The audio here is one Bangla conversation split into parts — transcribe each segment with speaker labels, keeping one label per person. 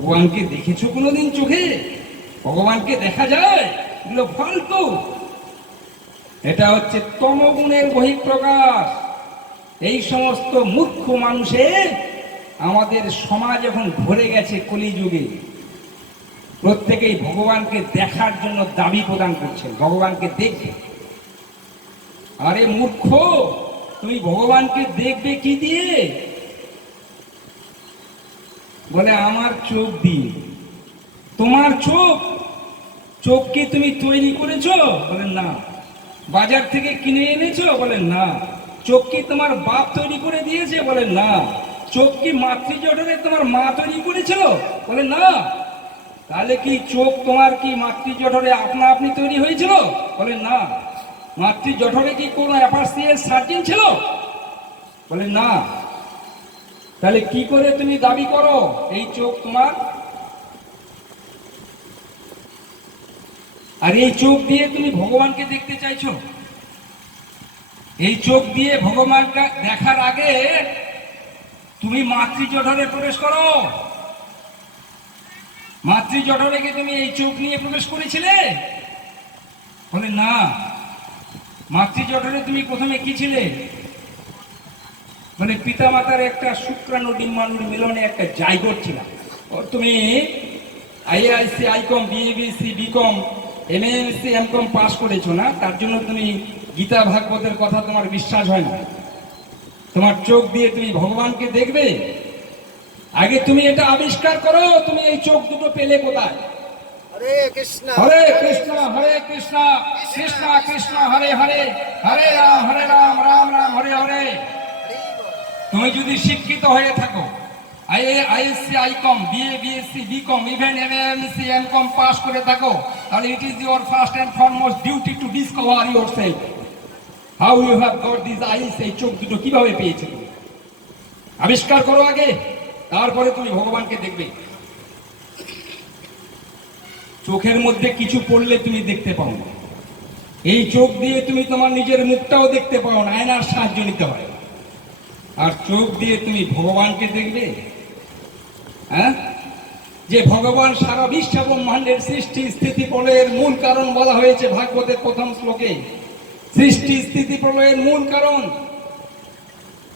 Speaker 1: ভগবানকে দেখেছো কোনোদিন চোখে ভগবানকে দেখা যায় ফালতু এটা হচ্ছে তমগুণের বহিঃপ্রকাশ এই সমস্ত মূর্খ মানুষে আমাদের সমাজ এখন ভরে গেছে কলিযুগে প্রত্যেকেই ভগবানকে দেখার জন্য দাবি প্রদান করছেন ভগবানকে দেখবে আরে মূর্খ তুমি ভগবানকে দেখবে কি দিয়ে বলে আমার চোখ দিয়ে তোমার চোখ চোখ কি তুমি তৈরি করেছ বলে না বাজার থেকে কিনে এনেছো বলে না চোখ কি তোমার বাপ তৈরি করে দিয়েছে বলে না চোখ কি মাতৃজঠরে তোমার মা তৈরি করেছিল বলে না তাহলে কি চোখ তোমার কি মাতৃজঠরে আপনা আপনি তৈরি হয়েছিল বলে না মাতৃজঠরে কি কোনো অ্যাপাসিয়ের সার্জিন ছিল বলে না তাহলে কি করে তুমি দাবি করো এই চোখ তোমার আর এই চোখ দিয়ে তুমি ভগবানকে দেখতে চাইছো এই চোখ দিয়ে ভগবানটা দেখার আগে তুমি মাতৃজঠরে প্রবেশ করো মাতৃজঠরে কি তুমি এই চোখ নিয়ে প্রবেশ করেছিলে বলে না মাতৃজঠরে তুমি প্রথমে কি ছিলে মানে পিতা মাতার একটা শুক্রাণু ডিম্বাণুর মিলনে একটা জায়গর ছিলাম তুমি I I C I Com B A B C B Com M M C M Com পাশ করেছো না তার জন্য তুমি গীতা ভাগবতের কথা তোমার বিশ্বাস হয় না তোমার চোখ দিয়ে তুমি ভগবানকে দেখবে আগে তুমি এটা আবিষ্কার করো তুমি এই চোখ দুটো পেলে কোথায় হরে কৃষ্ণ হরে কৃষ্ণ হরে কৃষ্ণ কৃষ্ণ কৃষ্ণ হরে হরে হরে রাম হরে রাম রাম রাম হরে হরে তুমি যদি শিক্ষিত হয়ে থাকো I A I Sc I Com B A B Sc B Com even M M C M com pass করে থাকো তাহলে it is your first and foremost duty to discover yourself how you have got this eyes এই চোখ দুটো কিভাবে পেয়েছে আবিষ্কার করো আগে তারপরে তুমি ভগবানকে দেখবে চোখের মধ্যে কিছু পড়লে তুমি দেখতে পাও না এই চোখ দিয়ে তুমি তোমার নিজের মুখটাও দেখতে পাও না আয়নার সাহায্য নিতে হয় আর চোখ দিয়ে তুমি ভগবানকে দেখবে হ্যাঁ যে ভগবান সারা বিশ্ব ব্রহ্মাণ্ডের সৃষ্টি স্থিতি প্রলয়ের মূল কারণ বলা হয়েছে ভাগবতের প্রথম শ্লোকে সৃষ্টি স্থিতি প্রলয়ের মূল কারণ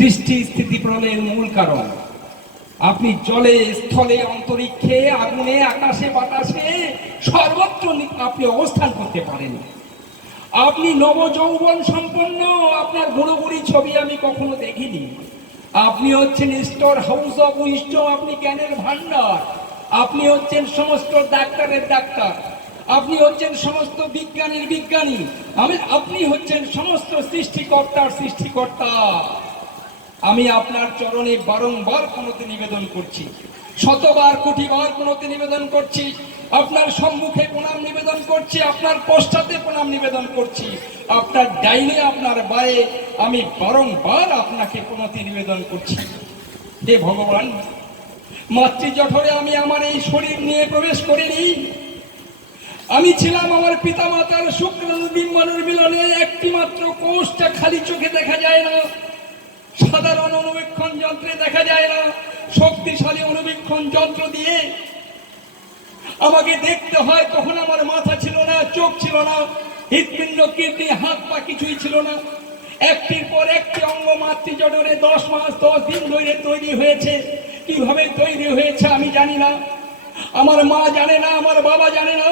Speaker 1: সৃষ্টি স্থিতি প্রলয়ের মূল কারণ আপনি জলে স্থলে অন্তরিক্ষে আগুনে আকাশে বাতাসে সর্বত্র আপনি অবস্থান করতে পারেন আপনি নবযৌবন সম্পন্ন আপনার বুড়োবুড়ি ছবি আমি কখনো দেখিনি আপনি হচ্ছেন স্টোর হাউস অফ উইস্টম আপনি জ্ঞানের ভান্ডার আপনি হচ্ছেন সমস্ত ডাক্তারের ডাক্তার আপনি হচ্ছেন সমস্ত বিজ্ঞানীর বিজ্ঞানী আমি আপনি হচ্ছেন সমস্ত সৃষ্টিকর্তার সৃষ্টিকর্তা আমি আপনার চরণে বারংবার কোনোতে নিবেদন করছি শতবার কোটিবার কোনোতে নিবেদন করছি আপনার সম্মুখে প্রণাম নিবেদন করছি আপনার পশ্চাতে প্রণাম নিবেদন করছি আপনার ডাইনে আপনার বায়ে আমি বারংবার আপনাকে কোনোতে নিবেদন করছি হে ভগবান মাতৃ জঠরে আমি আমার এই শরীর নিয়ে প্রবেশ করিনি আমি ছিলাম আমার পিতামাতার শুক্র বিম্বাণুর মিলনে একটি মাত্র কোষটা খালি চোখে দেখা যায় না সাধারণ অনুবীক্ষণ যন্ত্রে দেখা যায় না শক্তিশালী অনুবীক্ষণ যন্ত্র দিয়ে আমাকে দেখতে হয় তখন আমার মাথা ছিল না চোখ ছিল না হৃদপিণ্ড কীর্তি হাত পা কিছুই ছিল না একটির পর একটি অঙ্গ মাতৃজটনে দশ মাস দশ দিন ধরে তৈরি হয়েছে কিভাবে তৈরি হয়েছে আমি জানি না আমার মা জানে না আমার বাবা জানে না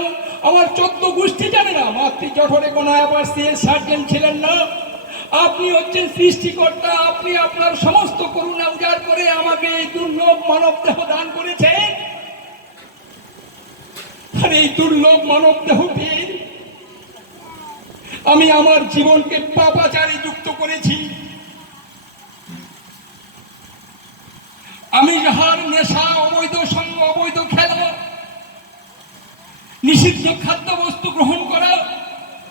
Speaker 1: আমার চোদ্দ গোষ্ঠী জানে না মাতৃ জঠরে কোনো অ্যাপার সার্জেন ছিলেন না আপনি হচ্ছেন সৃষ্টিকর্তা আপনি আপনার সমস্ত করুণা উজাড় করে আমাকে এই দুর্লভ মানব দেহ দান করেছেন আর এই দুর্লভ মানব দেহটি আমি আমার জীবনকে পাপাচারে যুক্ত করেছি আমি যাহার নেশা অবৈধ সঙ্গ অবৈধ খেলা নিষিদ্ধ খাদ্যবস্তু গ্রহণ করা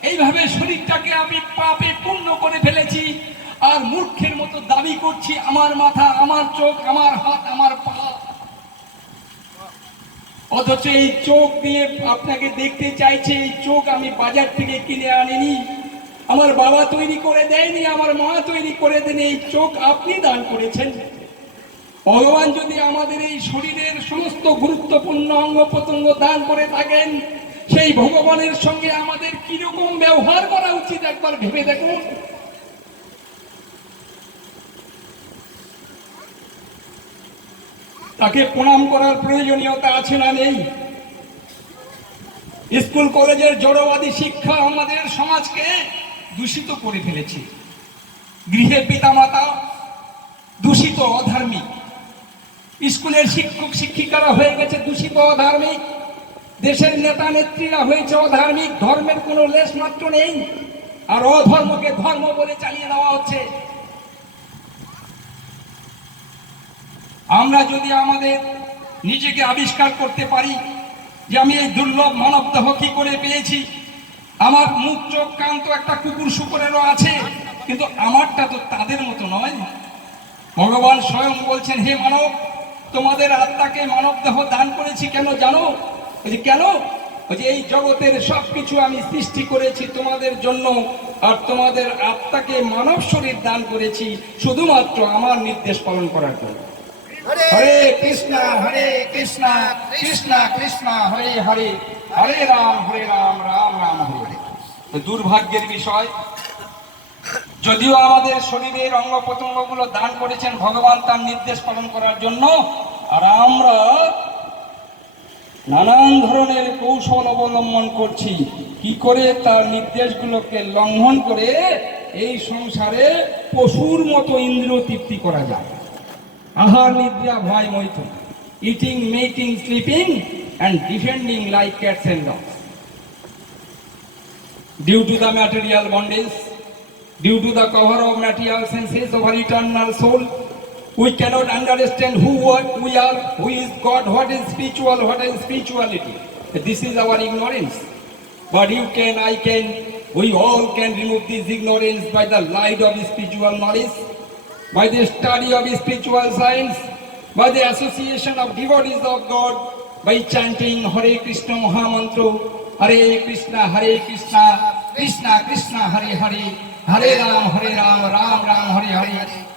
Speaker 1: এইভাবে শরীরটাকে আমি পাপে পূর্ণ করে ফেলেছি আর মূর্খের মতো দাবি করছি আমার মাথা আমার চোখ আমার হাত আমার পা অথচ এই চোখ দিয়ে আপনাকে দেখতে চাইছে এই চোখ আমি বাজার থেকে কিনে আনিনি আমার বাবা তৈরি করে দেয়নি আমার মা তৈরি করে দেন এই চোখ আপনি দান করেছেন ভগবান যদি আমাদের এই শরীরের সমস্ত গুরুত্বপূর্ণ অঙ্গ প্রত্যঙ্গ দান করে থাকেন সেই ভগবানের সঙ্গে আমাদের কিরকম ব্যবহার করা উচিত একবার ভেবে দেখুন তাকে প্রণাম করার প্রয়োজনীয়তা আছে না নেই স্কুল কলেজের জড়বাদী শিক্ষা আমাদের সমাজকে দূষিত করে ফেলেছে গৃহের পিতামাতা দূষিত অধার্মিক স্কুলের শিক্ষক শিক্ষিকারা হয়ে গেছে দূষিত অধার্মিক দেশের নেতা নেত্রীরা হয়েছে অধার্মিক ধর্মের কোনো লেশ মাত্র নেই আর অধর্মকে ধর্ম বলে চালিয়ে দেওয়া হচ্ছে আমরা যদি আমাদের নিজেকে আবিষ্কার করতে পারি যে আমি এই দুর্লভ মানব দেহ কি করে পেয়েছি আমার মুখ চোখ কান তো একটা কুকুর শুকুরেরও আছে কিন্তু আমারটা তো তাদের মতো নয় ভগবান স্বয়ং বলছেন হে মানব তোমাদের আত্মাকে মানব দেহ দান করেছি কেন জানো বলছি কেন যে এই জগতের সব কিছু আমি সৃষ্টি করেছি তোমাদের জন্য আর তোমাদের আত্মাকে মানব শরীর দান করেছি শুধুমাত্র আমার নির্দেশ পালন করার জন্য হরে কৃষ্ণা হরে কৃষ্ণা কৃষ্ণা কৃষ্ণা হরে হরে হরে রাম হরে রাম রাম রাম হরে দুর্ভাগ্যের বিষয় যদিও আমাদের শরীরের অঙ্গ প্রত্যঙ্গগুলো দান করেছেন ভগবান তার নির্দেশ পালন করার জন্য আর আমরা নানান ধরনের কৌশল অবলম্বন করছি কি করে তার নির্দেশগুলোকে লঙ্ঘন করে এই সংসারে পশুর মতো ইন্দ্র তৃপ্তি করা যায় আহার নিদ্রা ভয় মৈথুন eating making sleeping and defending like cats and dogs due to the material bondage due to the cover of material senses of our eternal soul We cannot understand who what we are, who is God, what is spiritual, what is spirituality. This is our ignorance. But you can, I can, we all can remove this ignorance by the light of spiritual knowledge, by the study of spiritual science, by the association of devotees of God, by chanting Hare Krishna Mahamantra, Hare Krishna, Hare Krishna, Krishna Krishna Hare Hare, Hare Ram, Hare Ram, Ram Ram, Ram Hare Hare.